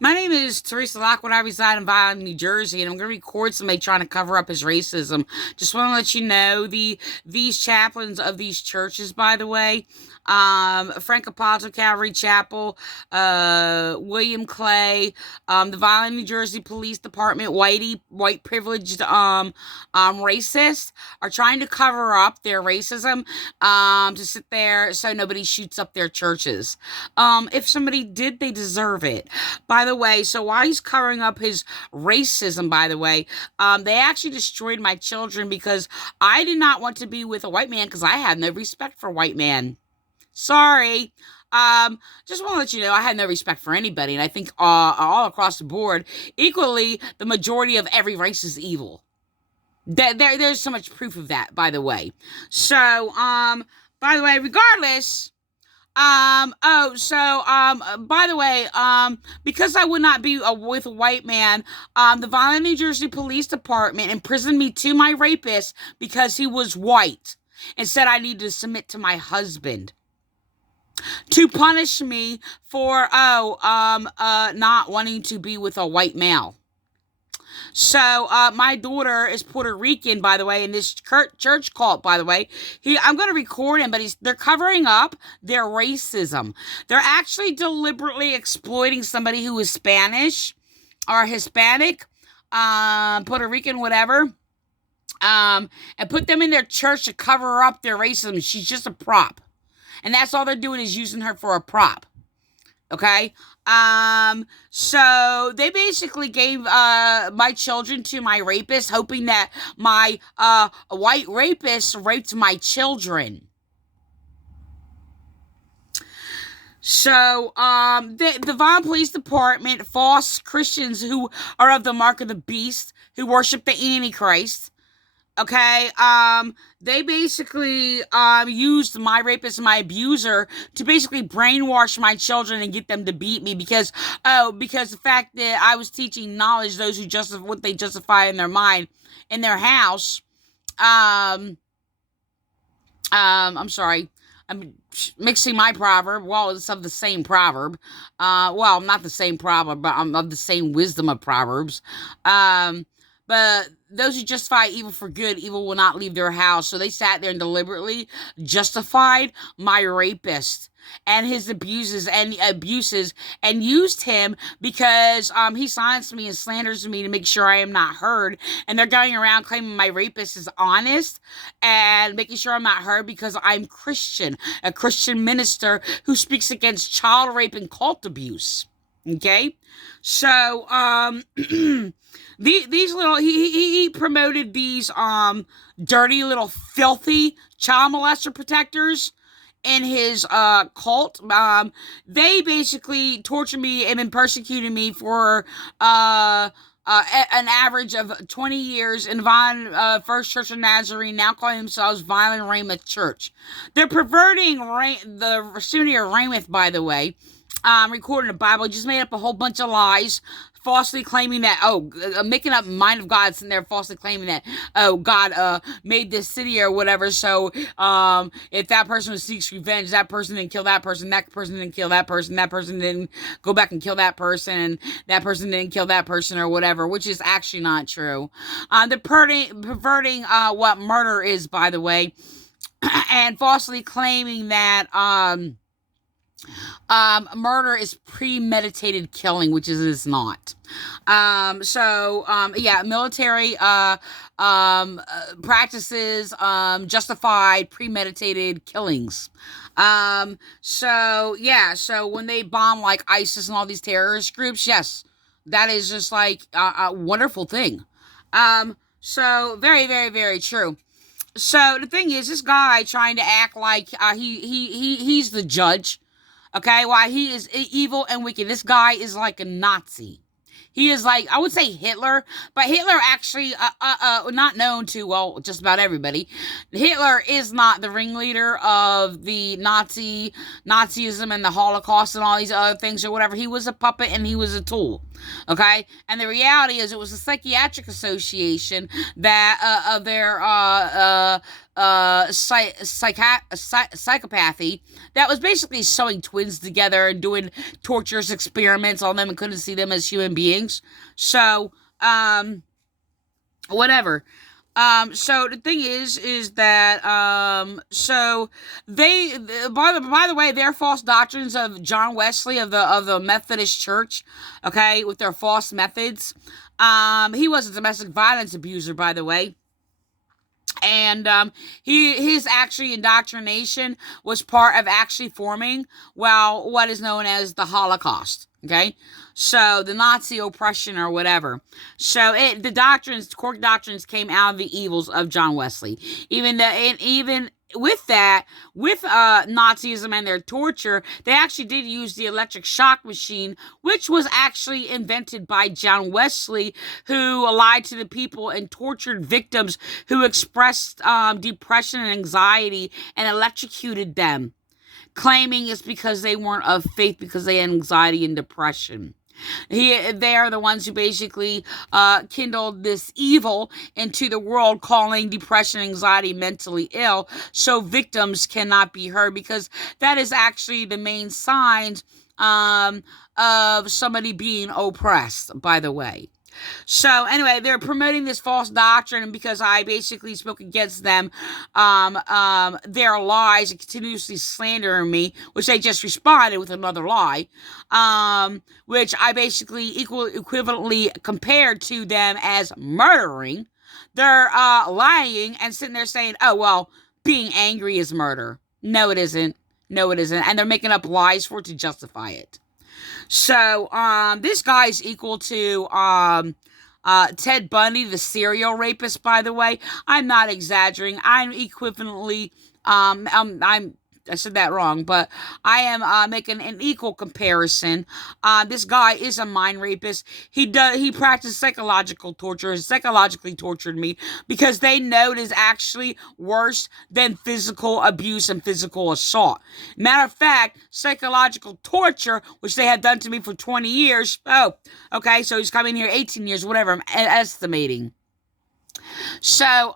My name is Teresa Lockwood. I reside in Vineland, New Jersey, and I'm going to record somebody trying to cover up his racism. Just want to let you know these chaplains of these churches, by the way, Frank Apostle Calvary Chapel, William Clay, the Vineland, New Jersey Police Department, white privileged racist, are trying to cover up their racism, to sit there so nobody shoots up their churches. If somebody did, they deserve it. By the way, so while he's covering up his racism, by the way, they actually destroyed my children because I did not want to be with a white man because I had no respect for white men. Sorry. Just want to let you know I had no respect for anybody, and I think all across the board, equally, the majority of every race is evil. There's so much proof of that, by the way. So, by the way, regardless. By the way, because I would not be with a white man, the Vineland, New Jersey Police Department imprisoned me to my rapist because he was white and said I needed to submit to my husband to punish me for, not wanting to be with a white male. So, my daughter is Puerto Rican, by the way, in this church cult, by the way. I'm going to record him, but they're covering up their racism. They're actually deliberately exploiting somebody who is Spanish or Hispanic, Puerto Rican, whatever, and put them in their church to cover up their racism. She's just a prop. And that's all they're doing is using her for a prop. Okay. So they basically gave, my children to my rapist, hoping that my, white rapist raped my children. So, the Vineland Police Department, false Christians who are of the mark of the beast, who worship the Antichrist, okay, they basically, used my rapist and my abuser to basically brainwash my children and get them to beat me because the fact that I was teaching knowledge, those who justify what they justify in their mind, in their house, I'm sorry, I'm mixing my proverb. Well, it's of the same proverb. Well, not the same proverb, but I'm of the same wisdom of Proverbs. But those who justify evil for good, evil will not leave their house. So they sat there and deliberately justified my rapist and his abuses and used him because he silenced me and slanders me to make sure I am not heard. And they're going around claiming my rapist is honest and making sure I'm not heard because I'm Christian, a Christian minister who speaks against child rape and cult abuse. Okay, so these little he promoted these dirty little filthy child molester protectors in his cult. They basically tortured me and been persecuting me for an average of 20 years in First Church of Nazarene, now calling themselves Vineland Ramoth Church. They're perverting the vicinity of Ramoth, by the way. Recording the Bible, just made up a whole bunch of lies, falsely claiming that, making up mind of God, sitting there falsely claiming that, God, made this city or whatever, so, if that person seeks revenge, that person didn't kill that person didn't kill that person didn't go back and kill that person, and that person didn't kill that person or whatever, which is actually not true. They're perverting, what murder is, by the way, and falsely claiming that, murder is premeditated killing, which is not. Military practices justified premeditated killings. So when they bomb like ISIS and all these terrorist groups, yes, that is just like a wonderful thing. So very, very, very true. So the thing is, this guy trying to act like he's the judge. Okay, why he is evil and wicked. This guy is like a Nazi. He is like, I would say Hitler, but Hitler actually, not known to, well, just about everybody. Hitler is not the ringleader of the Nazism and the Holocaust and all these other things or whatever. He was a puppet and he was a tool. Okay, and the reality is, it was a psychiatric association that of their psychopathy that was basically sewing twins together and doing torturous experiments on them and couldn't see them as human beings. So, whatever. So the thing is that, so by the way, their false doctrines of John Wesley of the Methodist Church, okay, with their false methods. He was a domestic violence abuser, by the way. And his actually indoctrination was part of actually forming, well, what is known as the Holocaust. Okay, so the Nazi oppression or whatever. So the core doctrines came out of the evils of John Wesley. Even with that, with Nazism and their torture, they actually did use the electric shock machine, which was actually invented by John Wesley, who lied to the people and tortured victims who expressed depression and anxiety and electrocuted them, claiming it's because they weren't of faith, because they had anxiety and depression. They are the ones who basically kindled this evil into the world, calling depression and anxiety mentally ill, so victims cannot be heard, because that is actually the main signs of somebody being oppressed, by the way. So anyway, they're promoting this false doctrine, and because I basically spoke against them, their lies and continuously slandering me, which they just responded with another lie, which I basically equivalently compared to them as murdering. They're lying and sitting there saying, oh, well, being angry is murder. No, it isn't. No, it isn't. And they're making up lies for it to justify it. So, this guy's equal to, Ted Bundy, the serial rapist, by the way. I'm not exaggerating. I'm equivalently, I said that wrong, but I am making an equal comparison. This guy is a mind rapist. He practiced psychological torture, psychologically tortured me, because they know it is actually worse than physical abuse and physical assault. Matter of fact, psychological torture, which they had done to me for 20 years. Oh, okay, so he's coming here 18 years, whatever I'm estimating. So,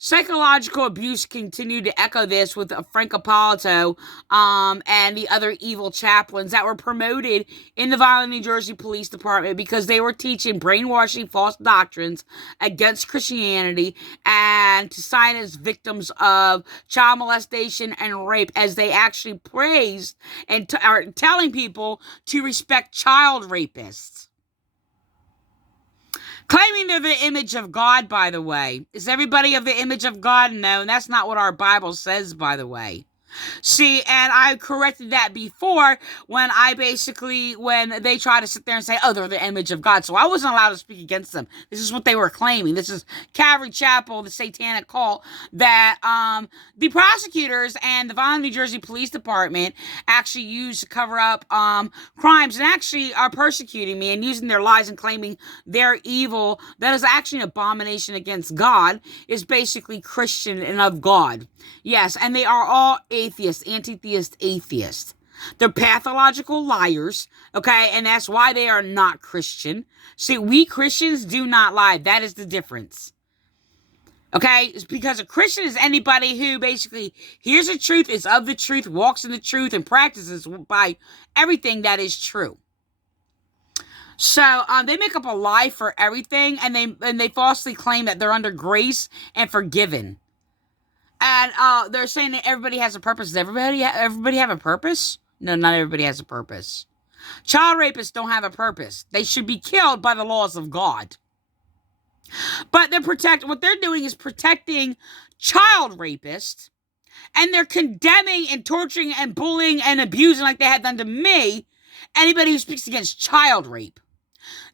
psychological abuse continued to echo this with Frank Appolito and the other evil chaplains that were promoted in the Vineland, New Jersey Police Department, because they were teaching brainwashing false doctrines against Christianity and to sign as victims of child molestation and rape, as they actually praised and are telling people to respect child rapists. Claiming they're the image of God, by the way. Is everybody of the image of God? No, and that's not what our Bible says, by the way. See, and I corrected that before when they try to sit there and say, oh, they're the image of God. So I wasn't allowed to speak against them. This is what they were claiming. This is Calvary Chapel, the satanic cult that the prosecutors and the Vineland, New Jersey Police Department actually used to cover up crimes, and actually are persecuting me and using their lies and claiming they're evil. That is actually an abomination against God, is basically Christian and of God. Yes, and they are all atheists, anti-theist atheists. They're pathological liars, okay? And that's why they are not Christian. See, we Christians do not lie. That is the difference. Okay? It's because a Christian is anybody who basically hears the truth, is of the truth, walks in the truth, and practices by everything that is true. So, they make up a lie for everything, and they falsely claim that they're under grace and forgiven. And they're saying that everybody has a purpose. Does everybody have a purpose? No, not everybody has a purpose. Child rapists don't have a purpose. They should be killed by the laws of God. But what they're doing is protecting child rapists, and they're condemning and torturing and bullying and abusing, like they had done to me, anybody who speaks against child rape.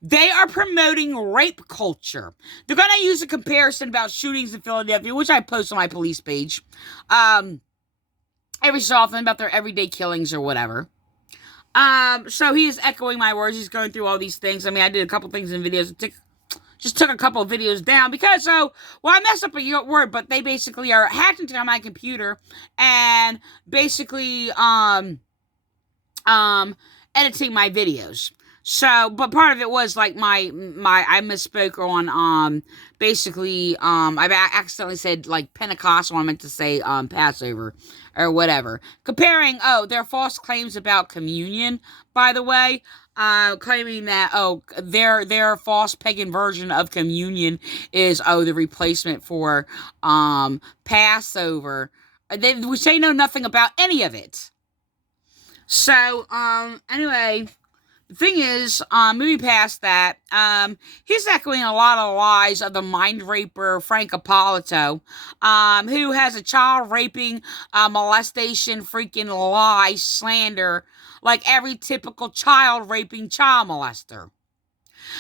They are promoting rape culture. They're going to use a comparison about shootings in Philadelphia, which I post on my police page, every so often, about their everyday killings or whatever. So he is echoing my words. He's going through all these things. I mean, I did a couple things in videos. Just took a couple of videos down because, I messed up a word, but they basically are hacked into my computer and basically, editing my videos. So, but part of it was like I misspoke on basically I accidentally said like Pentecostal. I meant to say Passover or whatever. Comparing their false claims about communion, by the way, claiming that their false pagan version of communion is the replacement for Passover. Which they know nothing about any of it. So anyway. The thing is, moving past that, he's echoing a lot of lies of the mind raper Frank Appolito, who has a child raping, molestation, freaking lie, slander, like every typical child raping child molester.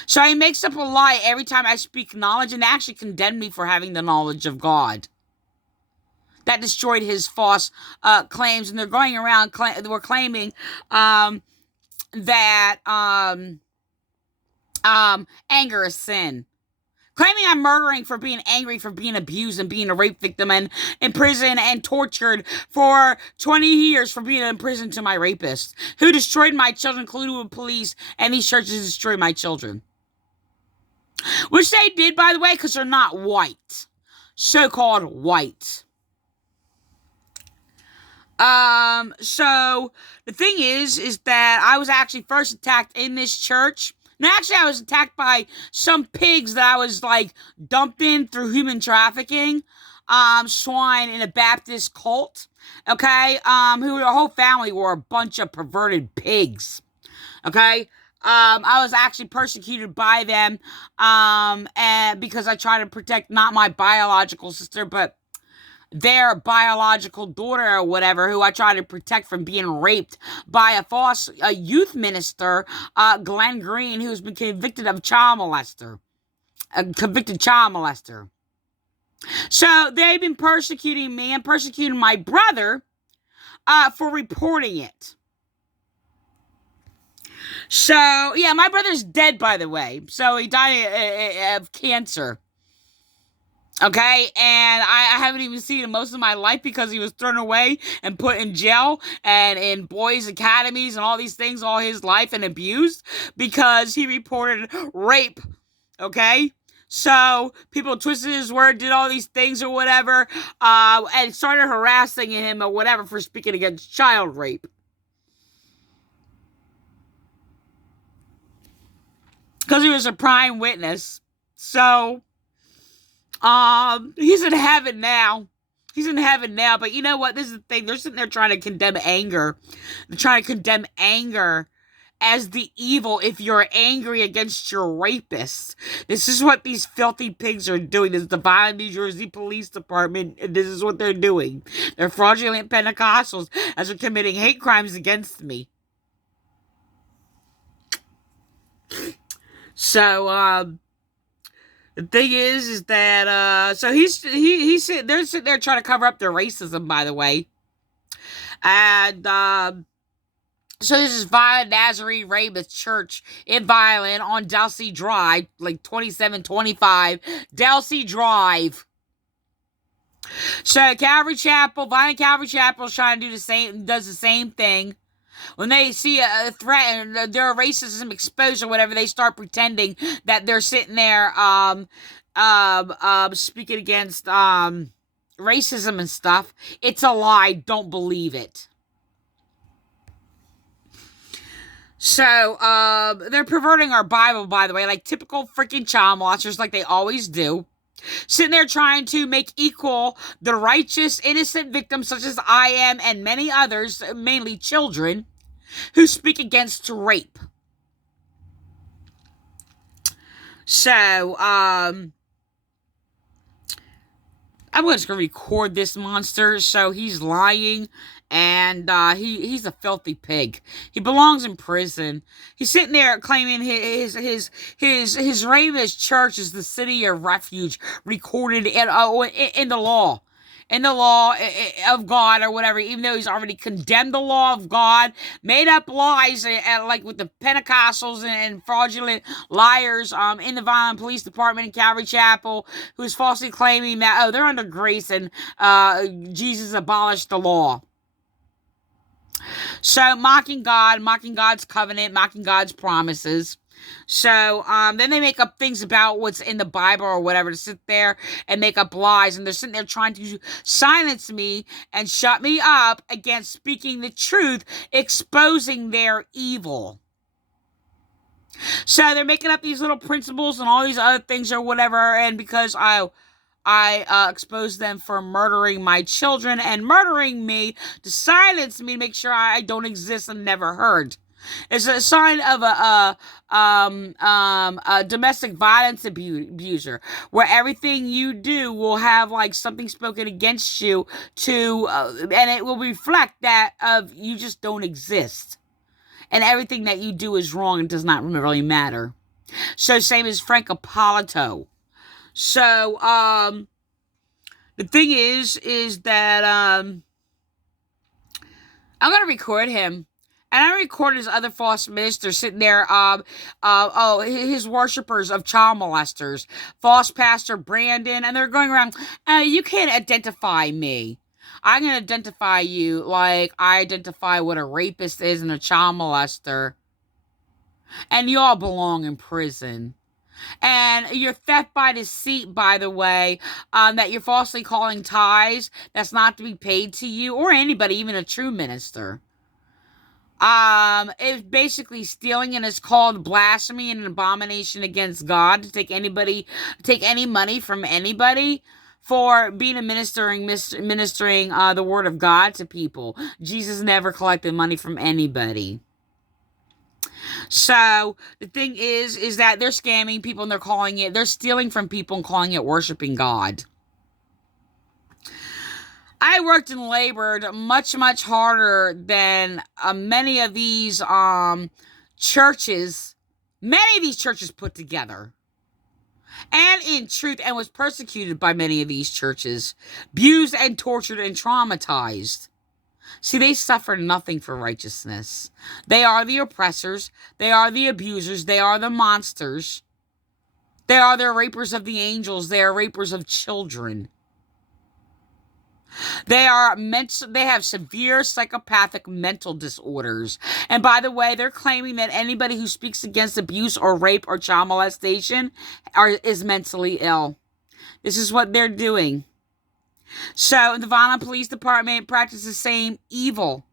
So he makes up a lie every time I speak knowledge and actually condemn me for having the knowledge of God. That destroyed his false claims, and they're going around, we're claiming, that anger is sin. Claiming I'm murdering for being angry, for being abused and being a rape victim and in prison and tortured for 20 years for being in prison to my rapist, who destroyed my children, including with police, and these churches destroyed my children. Which they did, by the way, because they're not white. So-called white. So the thing is that I was actually first attacked in this church. And actually, I was attacked by some pigs that I was like dumped in through human trafficking, swine in a Baptist cult. Okay, who their whole family were a bunch of perverted pigs. Okay. I was actually persecuted by them, and because I tried to protect not my biological sister, but their biological daughter or whatever, who I try to protect from being raped by a false youth minister, Glenn Green, who's been convicted of child molester, a convicted child molester. So they've been persecuting me and persecuting my brother for reporting it. So, yeah, my brother's dead, by the way. So he died of cancer. Okay, and I haven't even seen him most of my life because he was thrown away and put in jail and in boys' academies and all these things all his life and abused because he reported rape. Okay, so people twisted his word, did all these things or whatever, and started harassing him or whatever for speaking against child rape. Because he was a prime witness. So he's in heaven now. He's in heaven now. But you know what? This is the thing. They're sitting there trying to condemn anger. They're trying to condemn anger as the evil if you're angry against your rapists. This is what these filthy pigs are doing. This is the Vineland, New Jersey Police Department, and this is what they're doing. They're fraudulent Pentecostals as they're committing hate crimes against me. So, the thing is that, so they're sitting there trying to cover up their racism, by the way. And, so this is Vineland Nazarene Ramoth Church in Vineland on Delsey Drive, like 2725 Delsey Drive. So Calvary Chapel, Vineland Calvary Chapel is trying to does the same thing. When they see a threat and their racism exposed or whatever, they start pretending that they're sitting there speaking against racism and stuff. It's a lie. Don't believe it. So they're perverting our Bible, by the way, like typical freaking child molesters, like they always do. Sitting there trying to make equal the righteous, innocent victims such as I am and many others, mainly children, who speak against rape. So, I'm just going to record this monster. So he's lying, and he's a filthy pig. He belongs in prison. He's sitting there claiming his Ramoth Church is the city of refuge, recorded in the law. In the law of God or whatever, even though he's already condemned the law of God, made up lies like with the Pentecostals and fraudulent liars in the Vineland Police Department in Calvary Chapel, who's falsely claiming that, they're under grace and Jesus abolished the law. So mocking God, mocking God's covenant, mocking God's promises. So then they make up things about what's in the Bible or whatever to sit there and make up lies. And they're sitting there trying to silence me and shut me up against speaking the truth, exposing their evil. So they're making up these little principles and all these other things or whatever. And because I exposed them for murdering my children and murdering me to silence me, to make sure I don't exist and never heard. It's a sign of a domestic violence abuser, where everything you do will have like something spoken against you and it will reflect that of you just don't exist, and everything that you do is wrong and does not really matter. So same as Frank Appolito. So the thing is that I'm gonna record him. And I recorded his other false ministers sitting there, his worshipers of child molesters, false pastor Brandon, and they're going around, you can't identify me. I'm going to identify you like I identify what a rapist is and a child molester. And you all belong in prison. And your theft by deceit, by the way, that you're falsely calling tithes, that's not to be paid to you or anybody, even a true minister. It's basically stealing, and it's called blasphemy and an abomination against God to take any money from anybody for being a ministering the word of God to people. Jesus never collected money from anybody. So the thing is that they're scamming people and they're stealing from people and calling it worshiping God. I worked and labored much, much harder than many of these churches put together. And in truth, and was persecuted by many of these churches, abused and tortured and traumatized. See, they suffer nothing for righteousness. They are the oppressors. They are the abusers. They are the monsters. They are the rapers of the angels. They are rapers of children. They have severe psychopathic mental disorders. And by the way, they're claiming that anybody who speaks against abuse or rape or child molestation is mentally ill. This is what they're doing. So the Vineland Police Department practices the same evil.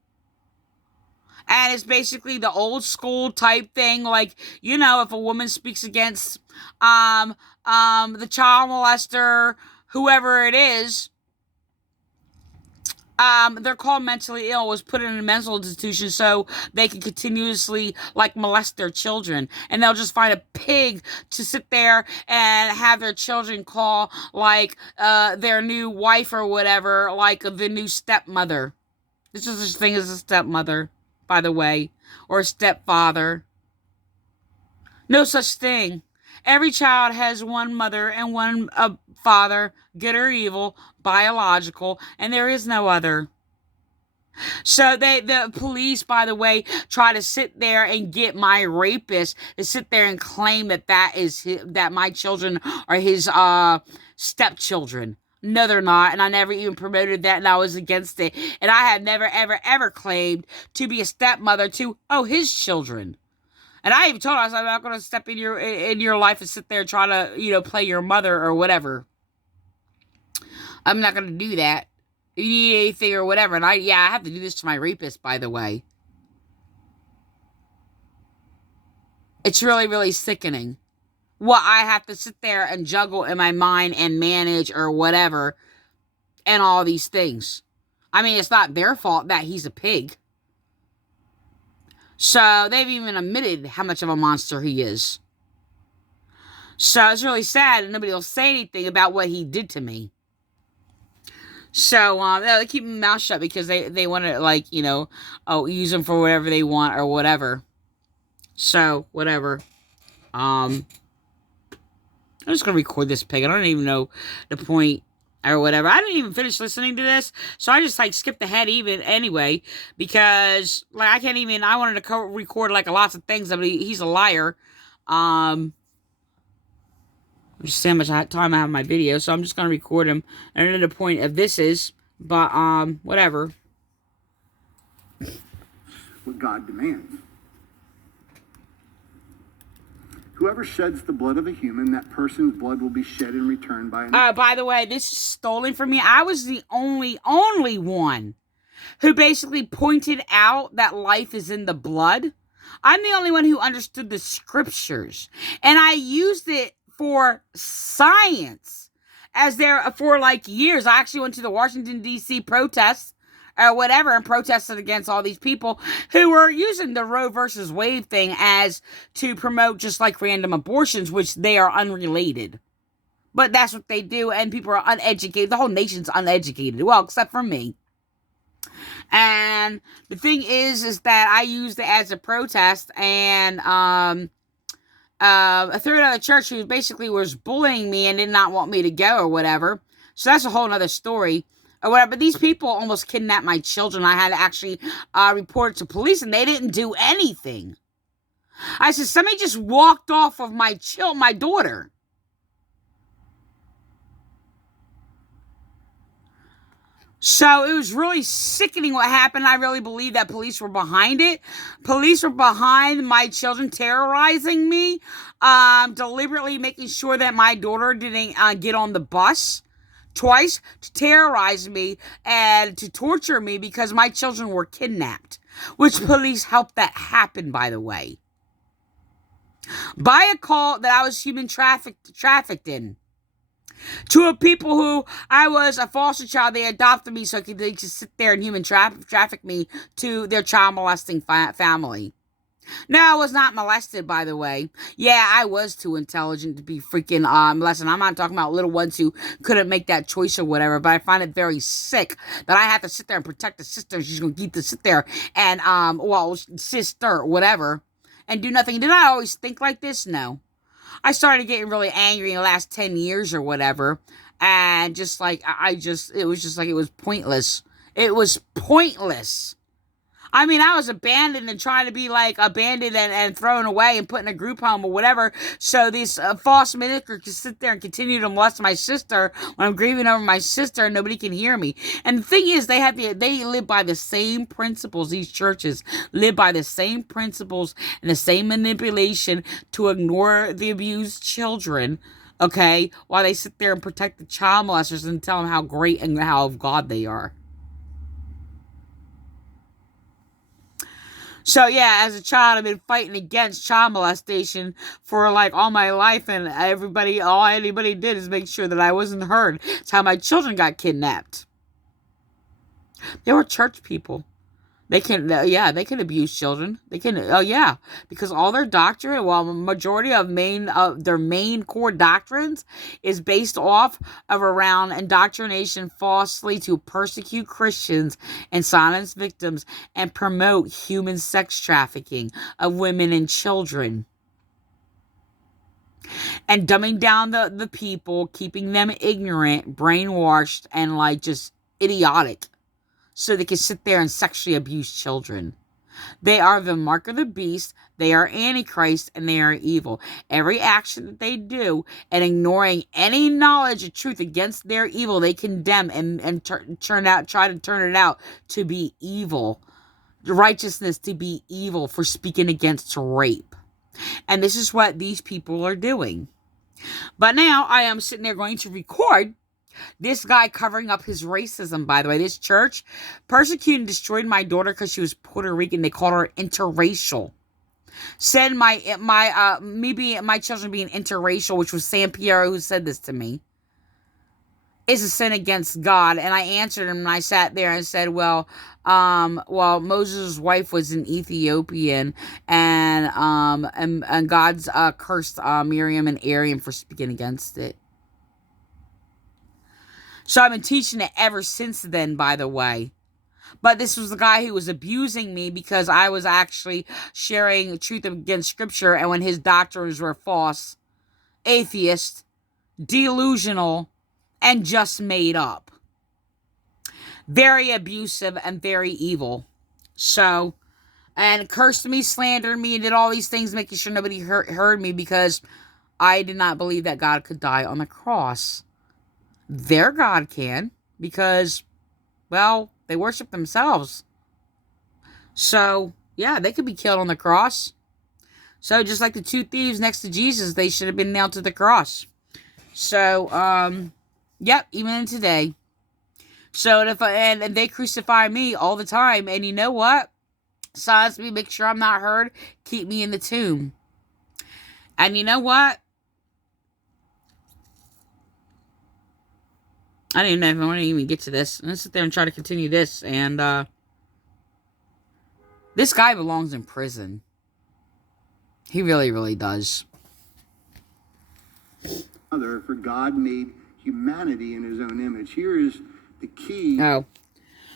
And it's basically the old school type thing, like, if a woman speaks against the child molester, whoever it is, they're called mentally ill, was put in a mental institution so they can continuously molest their children. And they'll just find a pig to sit there and have their children call their new wife or whatever, the new stepmother. There's no such thing as a stepmother, by the way, or a stepfather. No such thing. Every child has one mother and one father, good or evil, biological, and there is no other. So the police, by the way, try to sit there and get my rapist to sit there and claim that my children are his stepchildren. No, they're not, and I never even promoted that, and I was against it. And I have never, ever, ever claimed to be a stepmother to his children. And I even told her, I was like, I'm not going to step in your life and sit there and try to, play your mother or whatever. I'm not going to do that. If you need anything or whatever. And I have to do this to my rapist, by the way. It's really, really sickening. What I have to sit there and juggle in my mind and manage or whatever. And all these things. I mean, it's not their fault that he's a pig. So they've even admitted how much of a monster he is. So it's really sad and nobody will say anything about what he did to me. So they keep my mouth shut because they want to use them for whatever they want or whatever. So whatever. I'm just gonna record this pig. I don't even know the point or whatever. I didn't even finish listening to this, so I just skipped ahead even anyway because I can't even. I wanted to record lots of things, but he's a liar. I'm just saying how much time I have in my video, so I'm just gonna record him. I don't know the point of this is, but whatever. what God demands. Whoever sheds the blood of a human, that person's blood will be shed in return by another. By the way, this is stolen from me. I was the only one who basically pointed out that life is in the blood. I'm the only one who understood the scriptures. And I used it for science. For like years, I actually went to the Washington, D.C. protests or whatever and protested against all these people who were using the Roe versus Wade thing as to promote just like random abortions, which they are unrelated. But that's what they do, and people are uneducated. The whole nation's uneducated. Well, except for me. And the thing is that I used it as a protest, and a third of the church who basically was bullying me and did not want me to go or whatever. So that's a whole nother story or whatever. But these people almost kidnapped my children. I had to actually report it to police, and they didn't do anything. I said, somebody just walked off of my daughter. So it was really sickening what happened. I really believe that police were behind it. Police were behind my children terrorizing me, deliberately making sure that my daughter didn't get on the bus twice to terrorize me and to torture me because my children were kidnapped, which police helped that happen, by the way. By a call that I was human trafficked in. To a people who I was a foster child, they adopted me so they could sit there and human traffic me to their child molesting family. No, I was not molested, by the way. Yeah, I was too intelligent to be freaking molested. I'm not talking about little ones who couldn't make that choice or whatever, but I find it very sick that I have to sit there and protect the sister. She's going to get to sit there and, sister, whatever, and do nothing. Did I always think like this? No. I started getting really angry in the last 10 years or whatever. And just like, it was pointless. It was pointless. I mean, I was abandoned and trying to be like abandoned and thrown away and put in a group home or whatever. So these false ministers can sit there and continue to molest my sister when I'm grieving over my sister and nobody can hear me. And the thing is, they live by the same principles. These churches live by the same principles and the same manipulation to ignore the abused children. Okay, while they sit there and protect the child molesters and tell them how great and how of God they are. So yeah, as a child, I've been fighting against child molestation for like all my life, and all anybody did is make sure that I wasn't heard. It's how my children got kidnapped. They were church people. They can abuse children. They can, because all their doctrine, majority of their main core doctrines is based off of around indoctrination falsely to persecute Christians and silence victims and promote human sex trafficking of women and children. And dumbing down the people, keeping them ignorant, brainwashed, and like just idiotic. So they can sit there and sexually abuse children. They are the mark of the beast. They are Antichrist, and they are evil. Every action that they do, and ignoring any knowledge of truth against their evil, they condemn and try to turn it out to be evil. Righteousness to be evil for speaking against rape. And this is what these people are doing. But now I am sitting there going to record this guy covering up his racism, by the way. This church persecuted and destroyed my daughter because she was Puerto Rican. They called her interracial. Said my children being interracial, which was San Piero who said this to me, is a sin against God. And I answered him, and I sat there and said, Moses' wife was an Ethiopian, and God's cursed Miriam and Aaron for speaking against it. So I've been teaching it ever since then, by the way. But this was the guy who was abusing me because I was actually sharing truth against scripture, and when his doctrines were false, atheist, delusional, and just made up. Very abusive and very evil. So, and cursed me, slandered me, and did all these things, making sure nobody heard me because I did not believe that God could die on the cross. Their God can, because, they worship themselves. So, Yeah, they could be killed on the cross. So just like the two thieves next to Jesus, they should have been nailed to the cross. So, yep, even today. So and they crucify me all the time. And you know what? Silence me, make sure I'm not heard, keep me in the tomb. And you know what? I don't even know if I want to even get to this. I'm going to sit there and try to continue this. And, this guy belongs in prison. He really, really does. For God made humanity in his own image. Here is the key. Oh.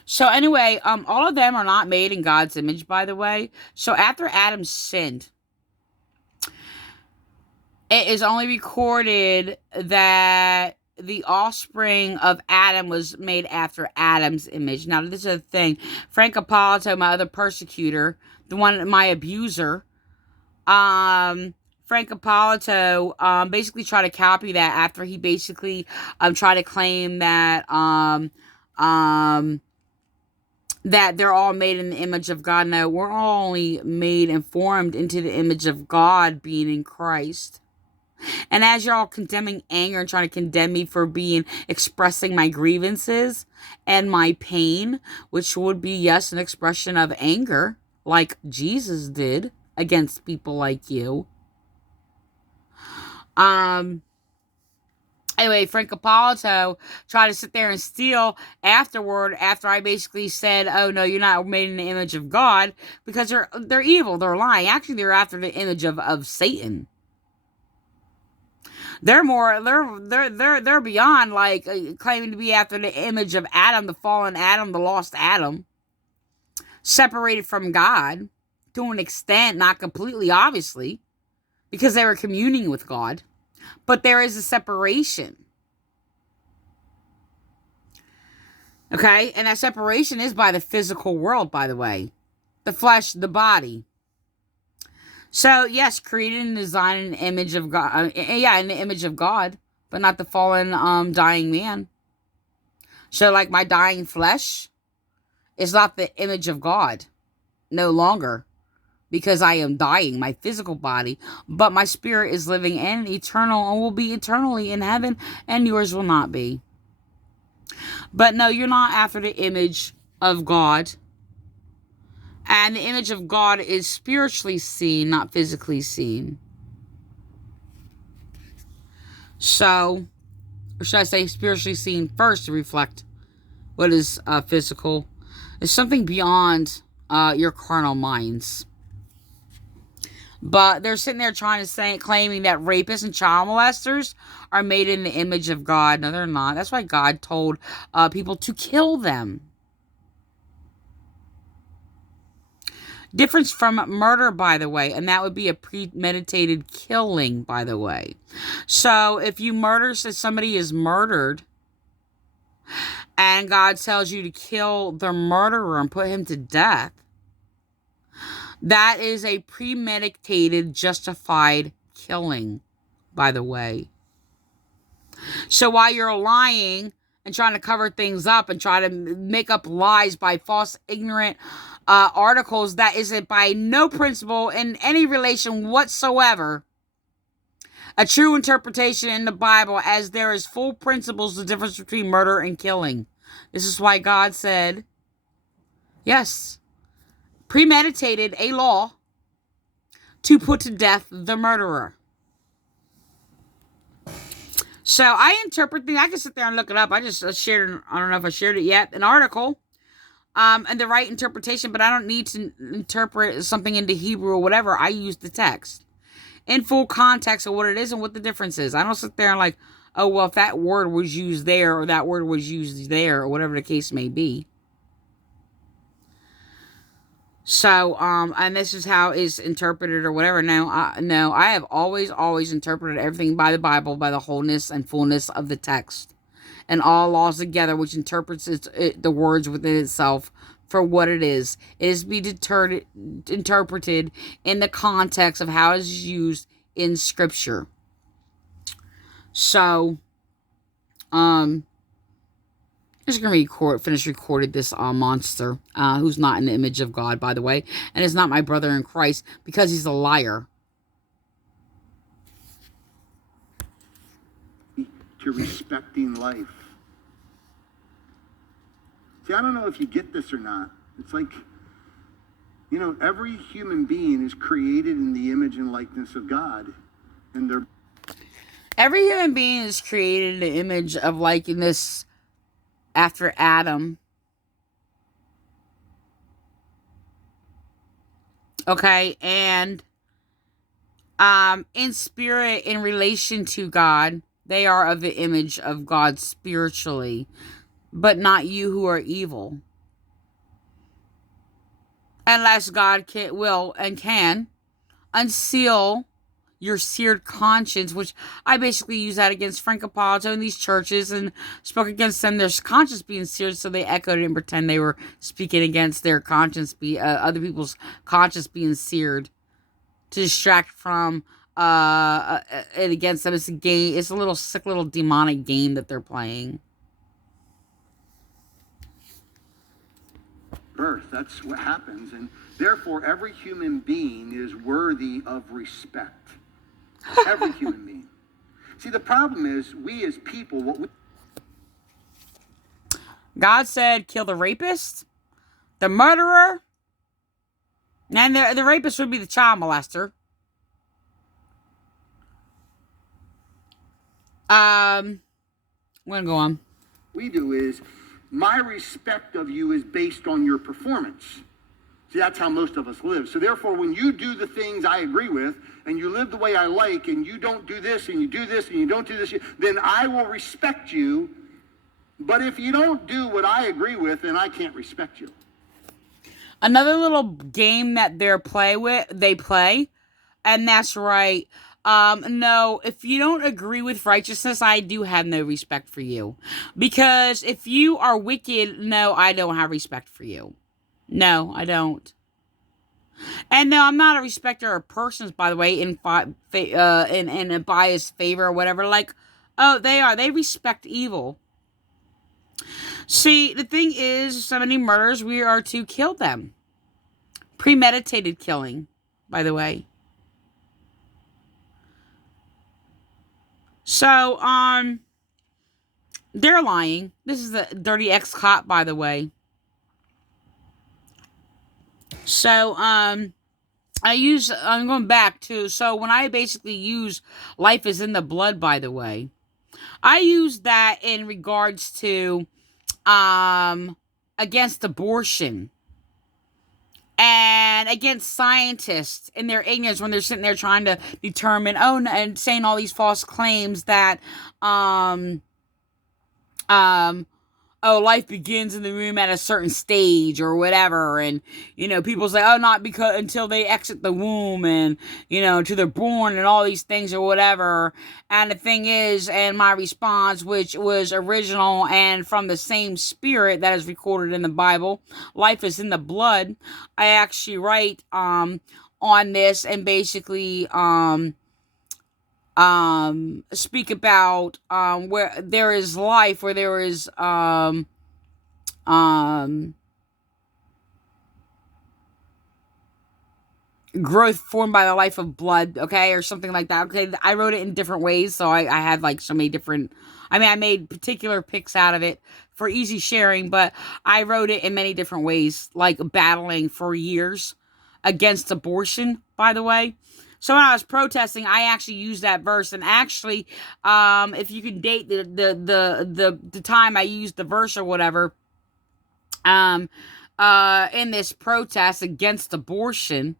So anyway, all of them are not made in God's image, by the way. So after Adam sinned, it is only recorded that the offspring of Adam was made after Adam's image. Now, this is the thing. Frank Appolito, my other persecutor, my abuser, Frank Appolito, basically tried to copy that after he basically, tried to claim that, that they're all made in the image of God. No, we're all only made and formed into the image of God, being in Christ. And as you're all condemning anger and trying to condemn me for expressing my grievances and my pain, which would be, yes, an expression of anger, like Jesus did against people like you. Anyway, Frank Appolito tried to sit there and steal afterward, after I basically said, oh, no, you're not made in the image of God, because they're evil, they're lying. Actually, they're after the image of Satan. They're beyond, like, claiming to be after the image of Adam, the fallen Adam, the lost Adam, separated from God to an extent, not completely, obviously, because they were communing with God. But there is a separation. Okay? And that separation is by the physical world, by the way. The flesh, the body. So, yes, created and designed in the image of God. In the image of God. But not the fallen, dying man. So, like, my dying flesh is not the image of God. No longer. Because I am dying, my physical body. But my spirit is living and eternal and will be eternally in heaven. And yours will not be. But no, you're not after the image of God. And the image of God is spiritually seen, not physically seen. So, or should I say spiritually seen first to reflect what is physical. It's something beyond your carnal minds. But they're sitting there claiming that rapists and child molesters are made in the image of God. No, they're not. That's why God told people to kill them. Difference from murder, by the way, and that would be a premeditated killing, by the way. So if you somebody is murdered, and God tells you to kill the murderer and put him to death, that is a premeditated, justified killing, by the way. So while you're lying and trying to cover things up and try to make up lies by false, ignorant articles that isn't by no principle in any relation whatsoever a true interpretation in the Bible, as there is full principles the difference between murder and killing. This is why God said, yes, premeditated a law to put to death the murderer. So I interpret things. I can sit there and look it up. I just shared, I don't know if I shared it yet, an article, and the right interpretation, but I don't need to interpret something into Hebrew or whatever. I use the text in full context of what it is and what the difference is. I don't sit there and like, oh, well, if that word was used there or that word was used there or whatever the case may be. So, and this is how it's interpreted or whatever. No, I have always interpreted everything by the Bible, by the wholeness and fullness of the text. And all laws together, which interprets the words within itself for what it is. It is to be interpreted in the context of how it is used in Scripture. So, just gonna finish recorded this monster, who's not in the image of God, by the way, and is not my brother in Christ, because he's a liar. To respecting life. See, I don't know if you get this or not. It's like, you know, every human being is created in the image and likeness of God, and every human being is created in the image of likeness after Adam. Okay, and in spirit, in relation to God, they are of the image of God spiritually, but not you who are evil. Unless God can unseal your seared conscience, which I basically use that against Frank Apollo in these churches and spoke against them, their conscience being seared, so they echoed it and pretend they were speaking against their conscience, other people's conscience being seared, to distract from it against them. It's a game. It's a little sick, little demonic game that they're playing. birth. That's what happens. And therefore, every human being is worthy of respect. Every human being. See, the problem is, we as people, God said, kill the rapist, the murderer, and the rapist would be the child molester. I'm going to go on. We do is, my respect of you is based on your performance. See, that's how most of us live. So therefore, when you do the things I agree with, and you live the way I like, and you don't do this, and you do this, and you don't do this, then I will respect you. But if you don't do what I agree with, then I can't respect you. Another little game that they play, and that's right. No, if you don't agree with righteousness, I do have no respect for you. Because if you are wicked, no, I don't have respect for you. No, I don't. And no, I'm not a respecter of persons, by the way, in a biased favor or whatever. Like, oh, they respect evil. See, the thing is, so many murders, we are to kill them. Premeditated killing, by the way. So, they're lying. This is a dirty ex-cop, by the way. So, I'm going back to, so when I basically use life is in the blood, by the way, I use that in regards to, against abortion. And against scientists in their ignorance when they're sitting there trying to determine, and saying all these false claims that, life begins in the womb at a certain stage or whatever. And, people say, not because until they exit the womb and, till they're born and all these things or whatever. And the thing is, and my response, which was original and from the same spirit that is recorded in the Bible, life is in the blood. I actually write, on this and basically, speak about where there is life, where there is growth formed by the life of blood, okay, or something like that. Okay, I wrote it in different ways, so I had like so many different. I made particular picks out of it for easy sharing, but I wrote it in many different ways, like battling for years against abortion, by the way. So when I was protesting, I actually used that verse, and actually, if you can date the time I used the verse or whatever, in this protest against abortion,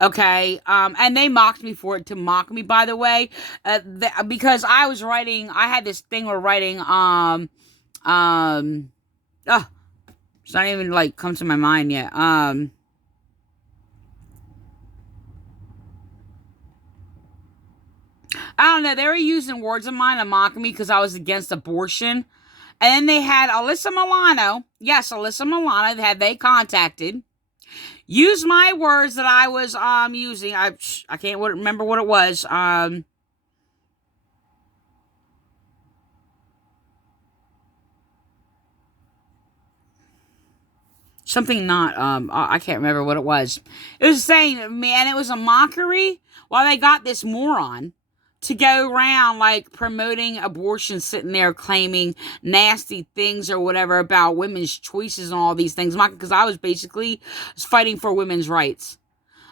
okay, and they mocked me for it, to mock me, by the way, because I had this thing where writing, it's not even like come to my mind yet, I don't know. They were using words of mine to mock me because I was against abortion. And then they had Alyssa Milano. Yes, Alyssa Milano. They contacted. Used my words that I was using. I can't remember what it was. something not, I can't remember what it was. It was saying, man, it was a mockery. While they got this moron to go around like promoting abortion, sitting there claiming nasty things or whatever about women's choices and all these things. Because I was basically fighting for women's rights.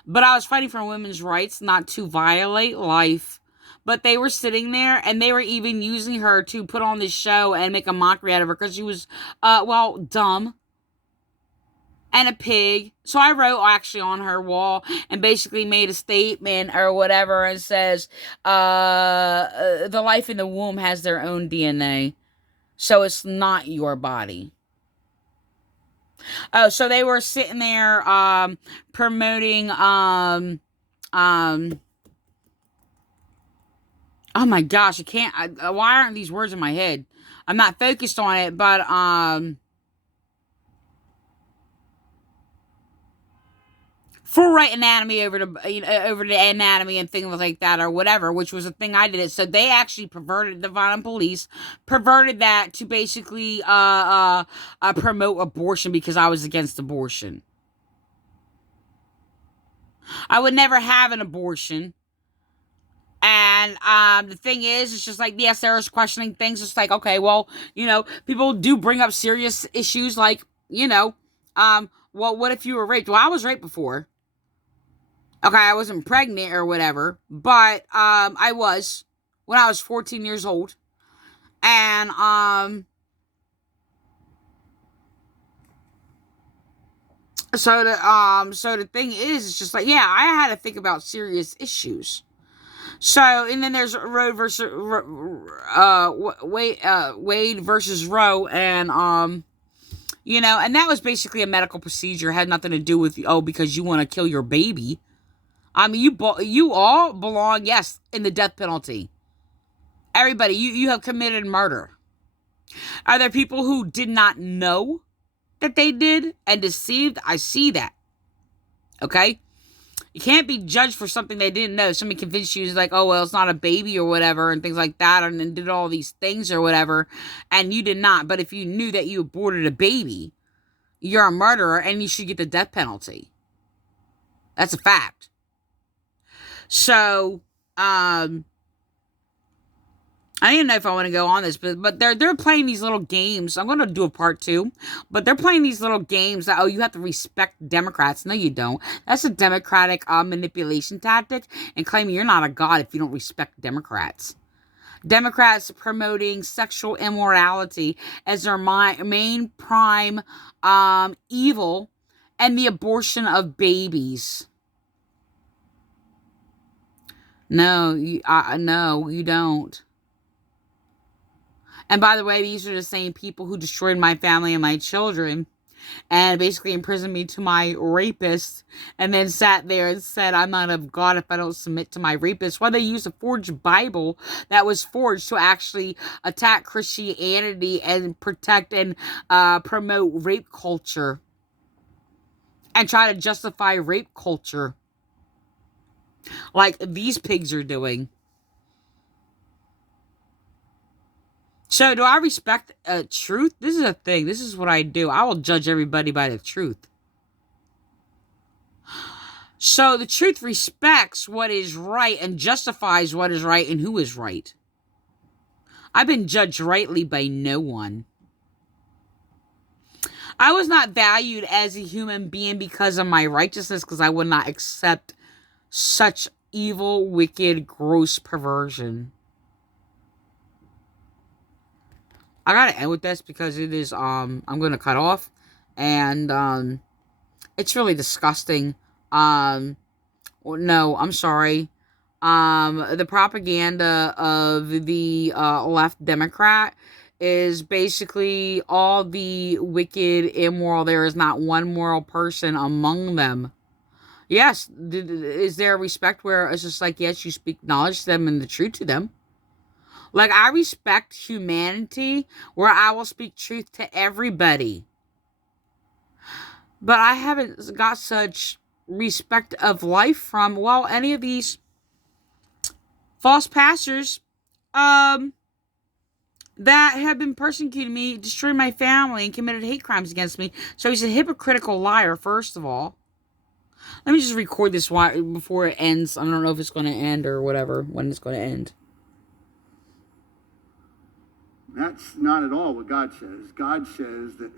But I was fighting for women's rights not to violate life. But they were sitting there and they were even using her to put on this show and make a mockery out of her because she was, dumb and a pig. So I wrote actually on her wall and basically made a statement or whatever and says, the life in the womb has their own DNA. So it's not your body. Oh, so they were sitting there, promoting, oh my gosh, why aren't these words in my head? I'm not focused on it, but, full right anatomy over the anatomy and things like that or whatever, which was a thing I did it. So they actually perverted the violent police, perverted that to basically promote abortion because I was against abortion. I would never have an abortion. And the thing is, it's just like, yes, there is questioning things. It's like, okay, well, people do bring up serious issues like, well, what if you were raped? Well, I was raped before. Okay, I wasn't pregnant or whatever, but I was when I was 14 years old. And so the thing is, it's just like, yeah, I had to think about serious issues. So, and then there's Roe versus Wade versus Roe, and and that was basically a medical procedure. It had nothing to do with because you want to kill your baby. I mean, you all belong, yes, in the death penalty. Everybody, you have committed murder. Are there people who did not know that they did and deceived? I see that. Okay? You can't be judged for something they didn't know. Somebody convinced you, like, oh, well, it's not a baby or whatever and things like that, and then did all these things or whatever, and you did not. But if you knew that you aborted a baby, you're a murderer and you should get the death penalty. That's a fact. So, I don't even know if I want to go on this, but they're playing these little games. I'm going to do a part 2, but they're playing these little games that, you have to respect Democrats. No, you don't. That's a Democratic manipulation tactic, and claiming you're not a god if you don't respect Democrats. Democrats promoting sexual immorality as their main prime evil, and the abortion of babies. No, you don't. And by the way, these are the same people who destroyed my family and my children and basically imprisoned me to my rapist and then sat there and said, I'm not of God if I don't submit to my rapist. Well, they used a forged Bible that was forged to actually attack Christianity and protect and promote rape culture and try to justify rape culture like these pigs are doing. So, do I respect truth? This is a thing. This is what I do. I will judge everybody by the truth. So, the truth respects what is right and justifies what is right and who is right. I've been judged rightly by no one. I was not valued as a human being because of my righteousness, because I would not accept such evil, wicked, gross perversion. I gotta end with this because it is, I'm gonna cut off, and, it's really disgusting. No, I'm sorry. The propaganda of the, left Democrat is basically all the wicked, immoral. There is not one moral person among them. Yes, is there a respect where it's just like, yes, you speak knowledge to them and the truth to them? Like, I respect humanity where I will speak truth to everybody. But I haven't got such respect of life from, well, any of these false pastors that have been persecuting me, destroyed my family, and committed hate crimes against me. So he's a hypocritical liar, first of all. Let me just record this before it ends. I don't know if it's going to end or whatever, when it's going to end. That's not at all what God says. God says that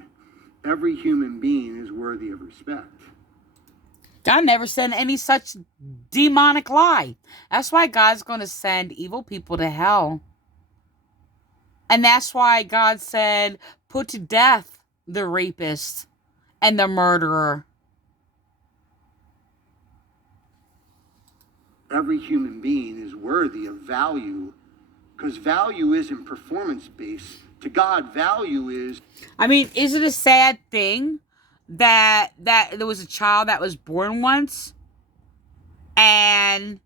every human being is worthy of respect. God never said any such demonic lie. That's why God's going to send evil people to hell. And that's why God said, put to death the rapist and the murderer. Every human being is worthy of value, because value isn't performance-based. To God, value is... I mean, is it a sad thing that there was a child that was born once and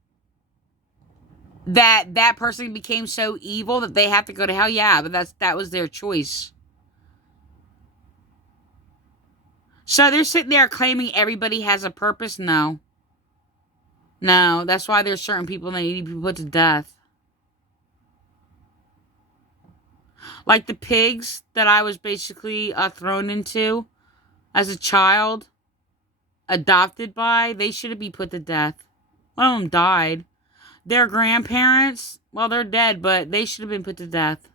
that person became so evil that they have to go to hell? Yeah, but that was their choice. So they're sitting there claiming everybody has a purpose? No. No, that's why there's certain people that need to be put to death. Like the pigs that I was basically thrown into as a child, adopted by, they shouldn't be put to death. One of them died. Their grandparents, well, they're dead, but they should have been put to death.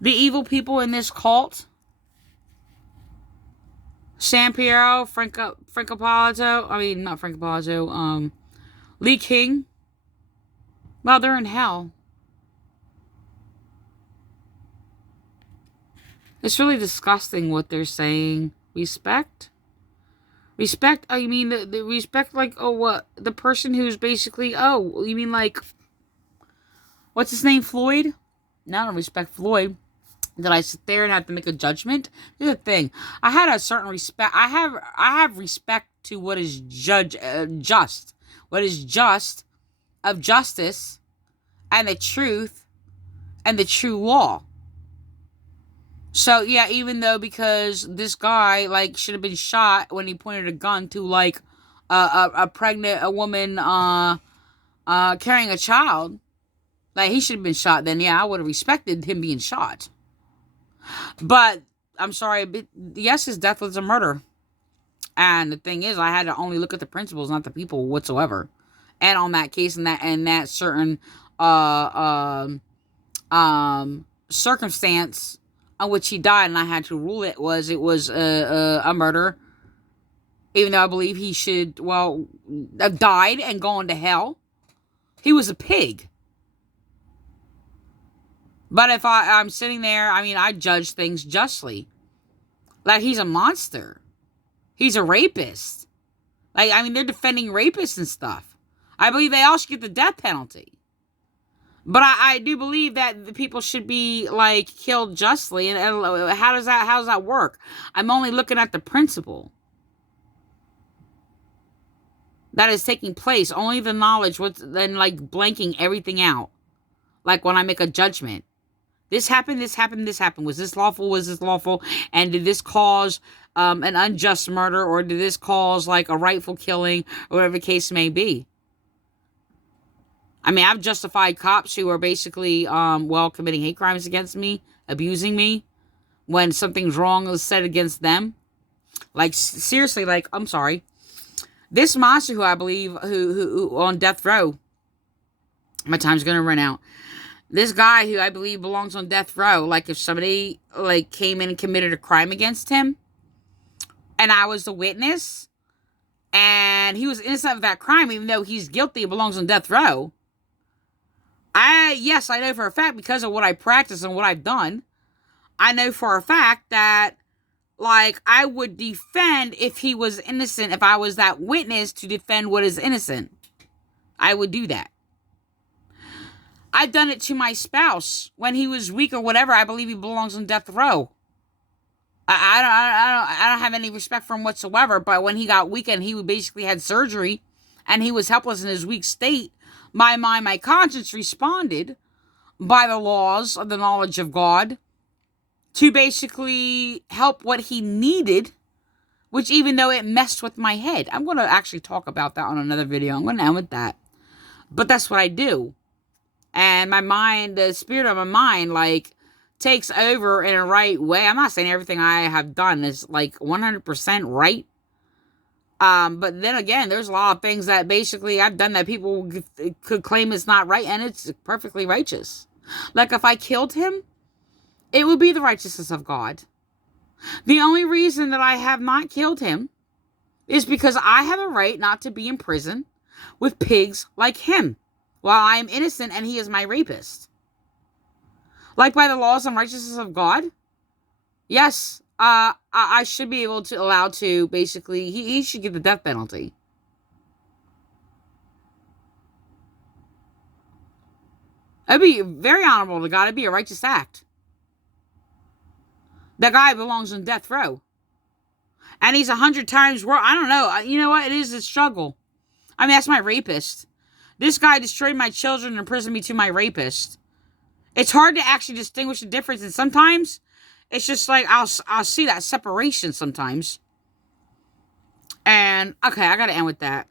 The evil people in this cult, San Piero, Francopolito, I mean, not Francopolito, Lee King, well, they're in hell. It's really disgusting what they're saying. Respect? Respect, you mean the respect, like, oh, what? The person who's basically, oh, you mean like, what's his name, Floyd? No, I don't respect Floyd. Did I sit there and have to make a judgment? Here's the thing. I had a certain respect. I have respect to what is just. What is just of justice and the truth and the true law. So, yeah, even though because this guy, like, should have been shot when he pointed a gun to, like, a woman carrying a child, like, he should have been shot, then, yeah, I would have respected him being shot. But, I'm sorry, but yes, his death was a murder. And the thing is, I had to only look at the principles, not the people whatsoever. And on that case, and that certain circumstance on which he died, and I had to rule it was a murder. Even though I believe he should, well, have died and gone to hell. He was a pig. But if I'm sitting there, I mean, I judge things justly. Like, he's a monster. He's a rapist. Like, I mean, they're defending rapists and stuff. I believe they all should get the death penalty. But I do believe that the people should be, like, killed justly. And how does that work? I'm only looking at the principle that is taking place. Only the knowledge, then, like, blanking everything out. Like, when I make a judgment. This happened, this happened, this happened. Was this lawful? Was this lawful? And did this cause an unjust murder? Or did this cause, like, a rightful killing? Or whatever the case may be. I mean, I've justified cops who are basically, committing hate crimes against me, abusing me, when something's wrong is said against them. Like, seriously, like, I'm sorry. This monster who I believe, who on death row, my time's going to run out. This guy who I believe belongs on death row, like, if somebody, like, came in and committed a crime against him, and I was the witness, and he was innocent of that crime, even though he's guilty and belongs on death row, yes, I know for a fact, because of what I practice and what I've done, I know for a fact that, like, I would defend if he was innocent, if I was that witness to defend what is innocent. I would do that. I've done it to my spouse when he was weak or whatever. I believe he belongs on death row. I don't have any respect for him whatsoever. But when he got weak and he basically had surgery and he was helpless in his weak state, my mind, my conscience responded by the laws of the knowledge of God to basically help what he needed, which even though it messed with my head, I'm going to actually talk about that on another video. I'm going to end with that. But that's what I do. and my mind, the spirit of my mind, like, takes over in a right way. I'm not saying everything I have done is like 100% right. But then again, there's a lot of things that basically I've done that people could claim is not right, and it's perfectly righteous. Like, if I killed him, it would be the righteousness of God. The only reason that I have not killed him is because I have a right not to be in prison with pigs like him while I am innocent and he is my rapist. Like, by the laws and righteousness of God, yes, I should be able to allow to basically, he should get the death penalty. It'd be very honorable to God. It'd be a righteous act. That guy belongs on death row. And he's 100 times worse. I don't know. You know what? It is a struggle. I mean, that's my rapist. This guy destroyed my children and imprisoned me to my rapist. It's hard to actually distinguish the difference. And sometimes it's just like I'll see that separation sometimes. And okay, I got to end with that.